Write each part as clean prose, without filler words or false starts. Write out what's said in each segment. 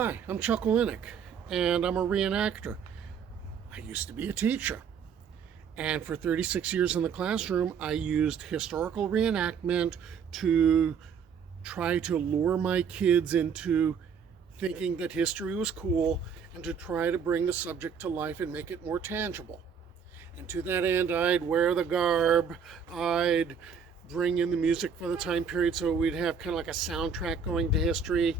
Hi, I'm Chuck Linick, and I'm a reenactor. I used to be a teacher, and for 36 years in the classroom, I used historical reenactment to try to lure my kids into thinking that history was cool and to try to bring the subject to life and make it more tangible. And to that end, I'd wear the garb, I'd bring in the music for the time period so we'd have kind of like a soundtrack going to history.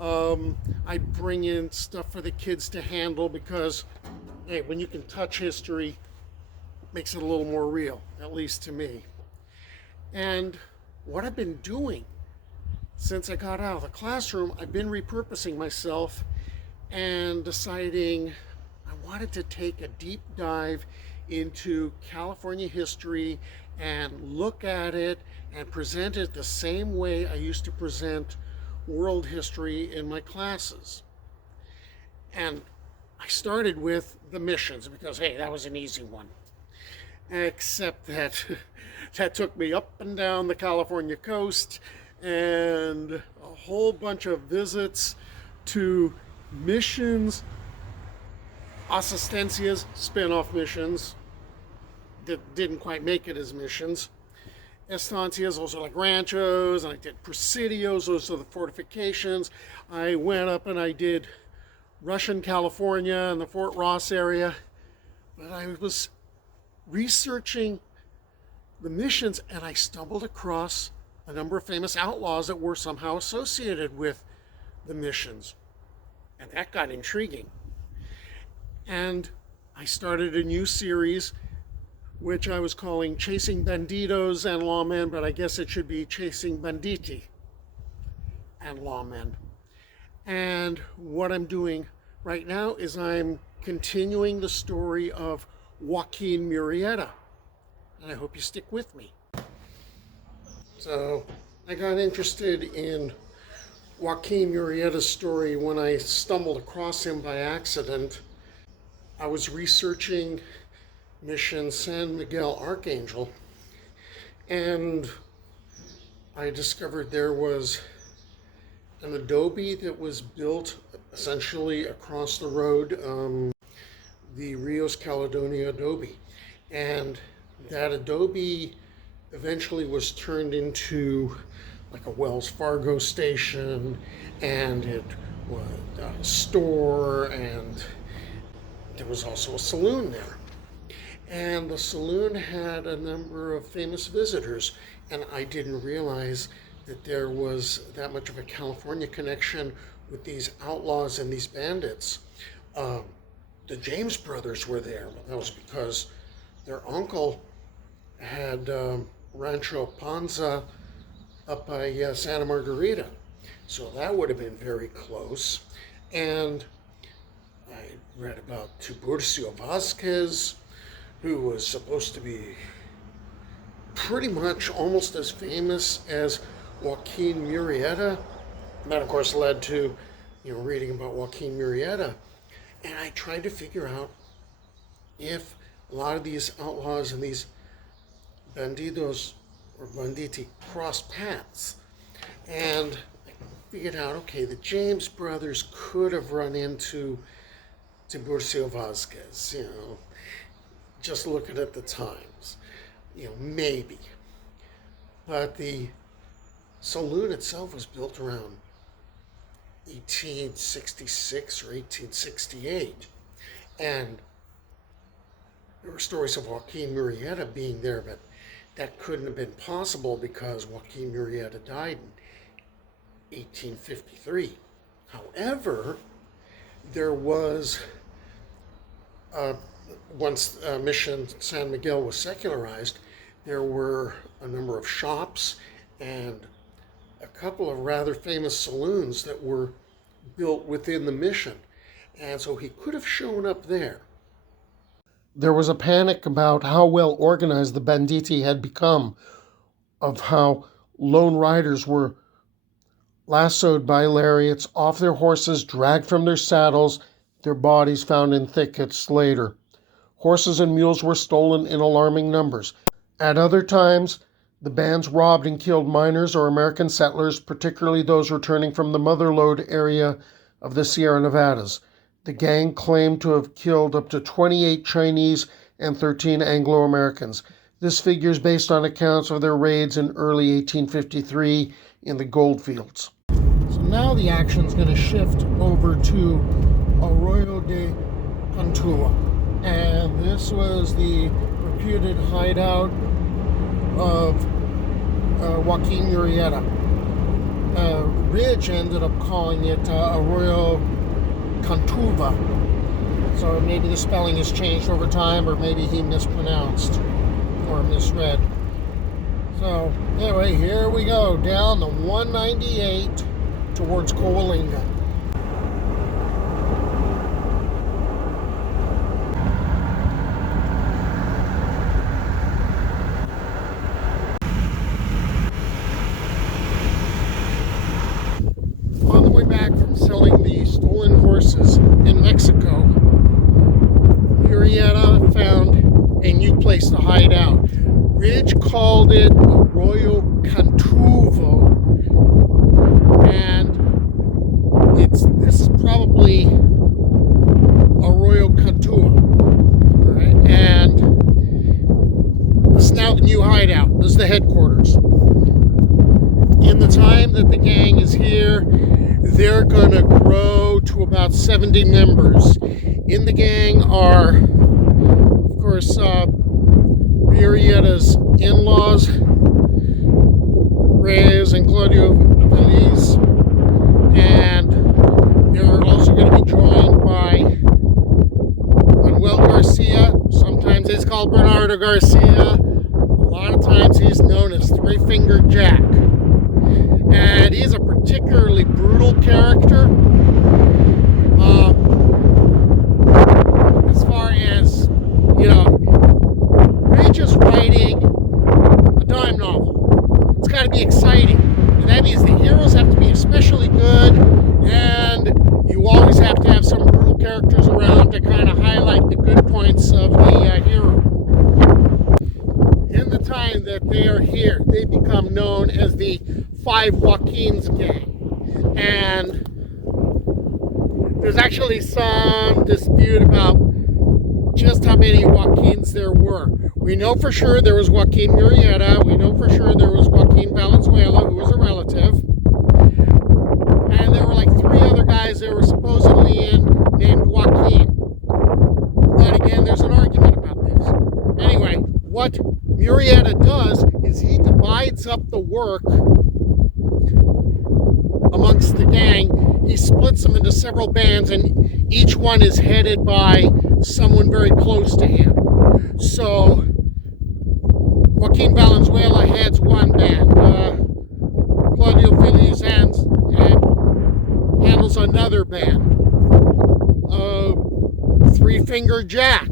I bring in stuff for the kids to handle because, hey, when you can touch history, it makes it a little more real, at least to me. And what I've been doing since I got out of the classroom, I've been repurposing myself and deciding I wanted to take a deep dive into California history and look at it and present it the same way I used to present world history in my classes. And I started with the missions because, hey, that was an easy one. Except that that took me up and down the California coast and a whole bunch of visits to missions, asistencias, spin-off missions that didn't quite make it as missions. Estancias, those are like ranchos, and I did presidios, those are the fortifications. I went up and I did Russian California and the Fort Ross area. But I was researching the missions and I stumbled across a number of famous outlaws that were somehow associated with the missions. And that got intriguing. And I started a new series which I was calling Chasing Bandidos and Lawmen, but I guess it should be Chasing Banditi and Lawmen. And what I'm doing right now is I'm continuing the story of Joaquín Murrieta. And I hope you stick with me. So I got interested in Joaquín Murrieta's story when I stumbled across him by accident. I was researching Mission San Miguel Archangel, and I discovered there was an adobe that was built essentially across the road, the Rios Caledonia adobe, and that adobe eventually was turned into like a Wells Fargo station, and it was a store, and there was also a saloon there. And the saloon had a number of famous visitors, and I didn't realize that there was that much of a California connection with these outlaws and these bandits. The James brothers were there, but that was because their uncle had Rancho Panza up by Santa Margarita. So that would have been very close. And I read about Tiburcio Vasquez, who was supposed to be pretty much almost as famous as Joaquín Murrieta. And that, of course, led to, reading about Joaquín Murrieta. And I tried to figure out if a lot of these outlaws and these bandidos or banditi crossed paths. And I figured out, okay, the James brothers could have run into Tiburcio Vasquez, just looking at the times, maybe. But the saloon itself was built around 1866 or 1868. And there were stories of Joaquín Murrieta being there, but that couldn't have been possible because Joaquín Murrieta died in 1853. However, there was once Mission San Miguel was secularized, there were a number of shops and a couple of rather famous saloons that were built within the mission. And so he could have shown up there. There was a panic about how well organized the banditti had become, of how lone riders were lassoed by lariats, off their horses, dragged from their saddles, their bodies found in thickets later. Horses and mules were stolen in alarming numbers. At other times, the bands robbed and killed miners or American settlers, particularly those returning from the Mother Lode area of the Sierra Nevadas. The gang claimed to have killed up to 28 Chinese and 13 Anglo-Americans. This figure is based on accounts of their raids in early 1853 in the gold fields. So now the action is going to shift over to Arroyo de Cantúa. And this was the reputed hideout of Joaquín Murrieta. Ridge ended up calling it Arroyo Cantúa. So maybe the spelling has changed over time, or maybe he mispronounced or misread. So anyway, here we go down the 198 towards Coalinga. On the way back from selling the stolen horses in Mexico, Murieta found a new place to hide out. Ridge called it Arroyo Cantúa, and this is probably Arroyo Cantúa, right? And this is now the new hideout. This is the headquarters. In the time that the gang is here, they're going to grow to about 70 members. In the gang are, of course, Murieta's in-laws, Reyes and Claudio Feliz, and they're also going to be joined by Manuel Garcia. Sometimes he's called Bernardo Garcia. A lot of times he's known as Three-Finger Jack. And he's a particularly brutal character. As far as, Ridge is writing a dime novel. It's got to be exciting. And that means the heroes have to be especially good, and you always have to have some brutal characters around to kind of highlight the good points of the hero. In the time that they are here, they become known as the Five Joaquins gang. And there's actually some dispute about just how many Joaquins there were. We know for sure there was Joaquín Murrieta. We know for sure there was Joaquin Valenzuela, who was a relative. And there were like 3 other guys that were supposedly in named Joaquin. But again, there's an argument about this. Anyway, what Murieta does is he divides up the work amongst the gang. He splits them into several bands, and each one is headed by someone very close to him. So Joaquin Valenzuela heads one band. Claudio Feliz handles another band. Three-Finger Jack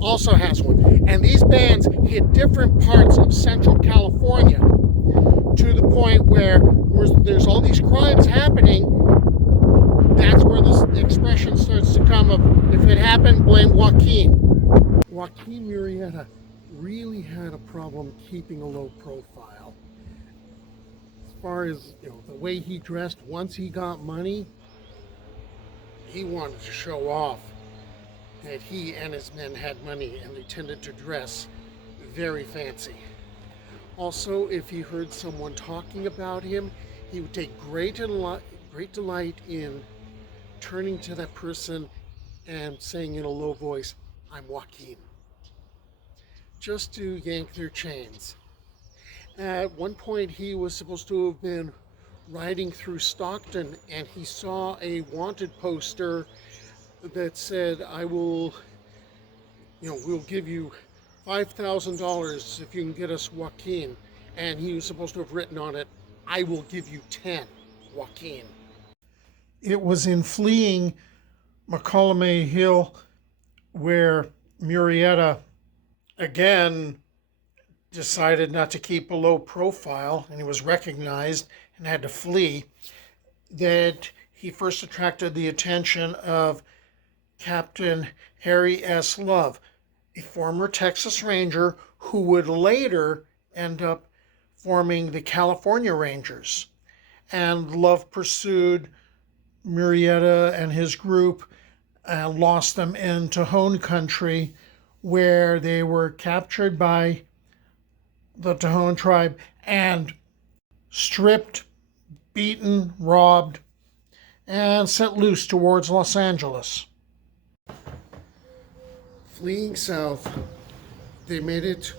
also has one. And these bands hit different parts of Central California to the point where there's all these crimes happening. That's where this expression starts to come of, if it happened, blame Joaquin. Joaquin Murrieta really had a problem keeping a low profile. As far as the way he dressed, once he got money, he wanted to show off that he and his men had money, and they tended to dress very fancy. Also, if he heard someone talking about him, he would take great delight in turning to that person and saying in a low voice, "I'm Joaquin," just to yank their chains. At one point, he was supposed to have been riding through Stockton, and he saw a wanted poster that said, we'll give you $5,000 if you can get us Joaquin. And he was supposed to have written on it, "I will give you 10 Joaquin." It was in fleeing Mokelumne Hill where Murieta again decided not to keep a low profile, and he was recognized and had to flee, that he first attracted the attention of Captain Harry S. Love, a former Texas Ranger who would later end up forming the California Rangers. And Love pursued Murieta and his group and lost them in Tohon country, where they were captured by the Tohon tribe and stripped, beaten, robbed, and set loose towards Los Angeles. Fleeing south, they made it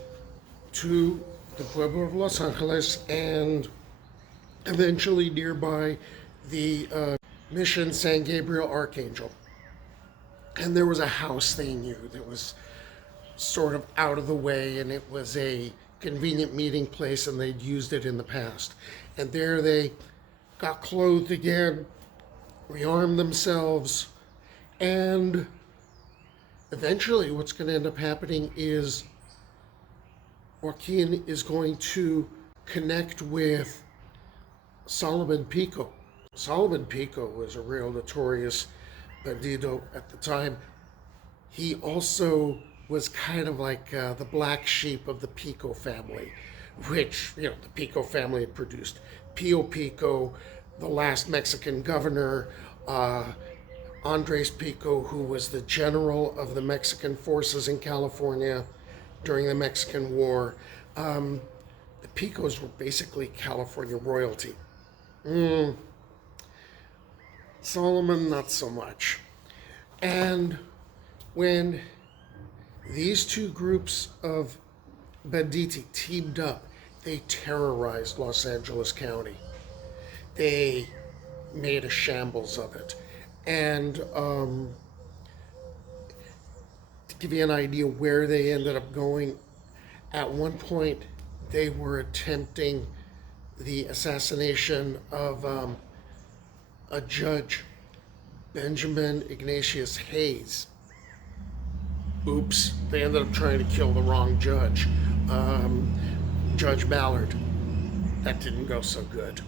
to the Pueblo of Los Angeles and eventually nearby the Mission San Gabriel Archangel. And there was a house they knew that was sort of out of the way, and it was a convenient meeting place, and they'd used it in the past. And there they got clothed again, rearmed themselves, and eventually what's going to end up happening is Joaquin is going to connect with Solomon Pico. Solomon Pico was a real notorious bandido at the time. He also was kind of like the black sheep of the Pico family, which, the Pico family had produced Pio Pico, the last Mexican governor, Andres Pico, who was the general of the Mexican forces in California during the Mexican War. The Picos were basically California royalty. Solomon, not so much. And when these two groups of banditti teamed up, they terrorized Los Angeles County. They made a shambles of it. And to give you an idea where they ended up going, at one point they were attempting the assassination of a judge, Benjamin Ignatius Hayes. Oops, they ended up trying to kill the wrong judge, Judge Ballard. That didn't go so good.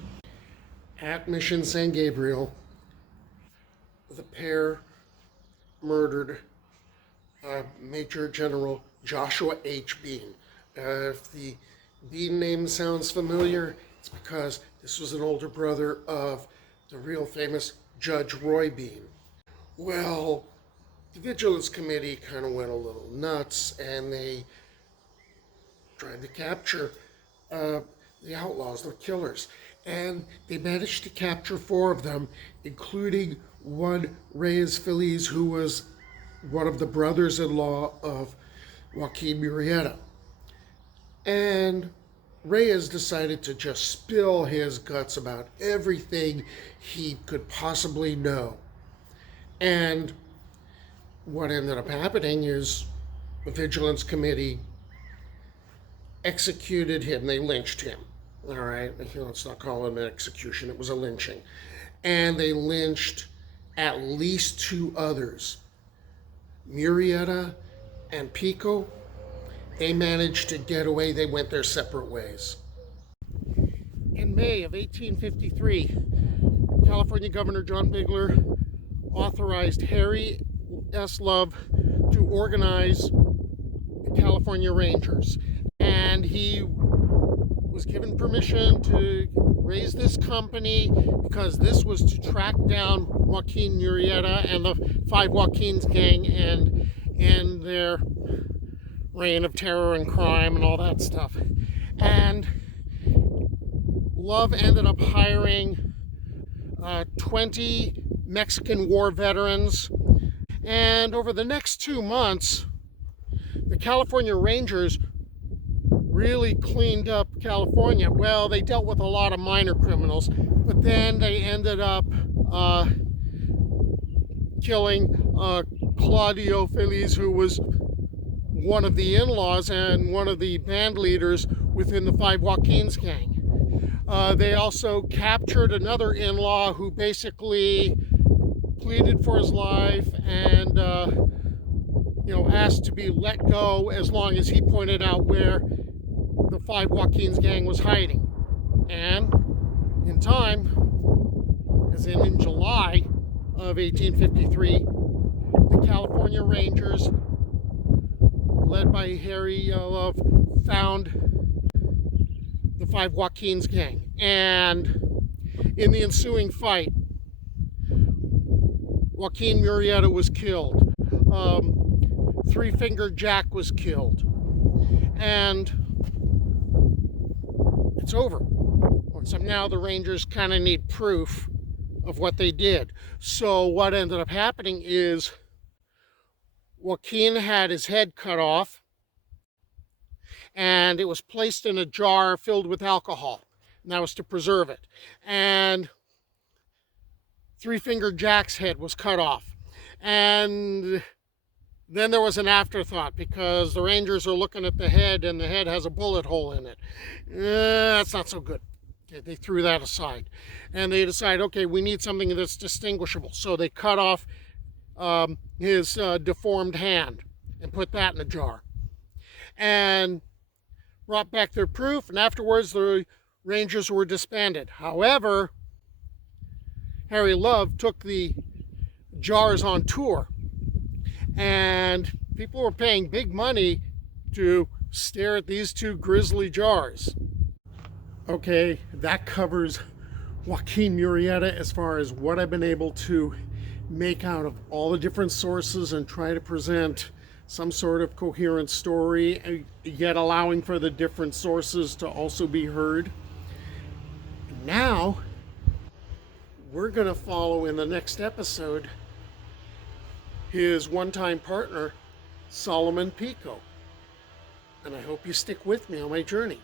At Mission San Gabriel, the pair murdered Major General Joshua H. Bean. If the Bean name sounds familiar, it's because this was an older brother of the real famous Judge Roy Bean. Well, the Vigilance Committee kind of went a little nuts, and they tried to capture the outlaws, the killers. And they managed to capture 4 of them, including one Reyes Feliz, who was one of the brothers-in-law of Joaquín Murrieta. And Reyes decided to just spill his guts about everything he could possibly know. And what ended up happening is the Vigilance Committee executed him. They lynched him. All right, let's not call it an execution. It was a lynching. And they lynched at least 2 others. Murieta and Pico, they managed to get away. They went their separate ways. In May of 1853, California Governor John Bigler authorized Harry S. Love to organize the California Rangers. And he was given permission to raise this company because this was to track down Joaquín Murrieta and the 5 Joaquins gang and their reign of terror and crime and all that stuff. And Love ended up hiring 20 Mexican war veterans. And over the next 2 months, the California Rangers really cleaned up California. Well, they dealt with a lot of minor criminals, but then they ended up killing Claudio Feliz, who was one of the in-laws and one of the band leaders within the 5 Joaquins gang. They also captured another in-law who basically pleaded for his life and asked to be let go as long as he pointed out where the 5 Joaquins gang was hiding. And in time, as in July of 1853, the California Rangers, led by Harry Love, found the 5 Joaquins gang. And in the ensuing fight, Joaquín Murrieta was killed. Three-Fingered Jack was killed. And it's over. So now the Rangers kind of need proof of what they did. So what ended up happening is Joaquin had his head cut off, and it was placed in a jar filled with alcohol, and that was to preserve it. And Three-Fingered Jack's head was cut off. And then there was an afterthought, because the Rangers are looking at the head, and the head has a bullet hole in it. That's not so good. Okay, they threw that aside. And they decided, okay, we need something that's distinguishable. So they cut off his deformed hand and put that in a jar. And brought back their proof, and afterwards the Rangers were disbanded. However, Harry Love took the jars on tour, and people were paying big money to stare at these two grisly jars. Okay, that covers Joaquín Murrieta as far as what I've been able to make out of all the different sources and try to present some sort of coherent story, yet allowing for the different sources to also be heard. Now, we're going to follow in the next episode his one-time partner, Solomon Pico. And I hope you stick with me on my journey.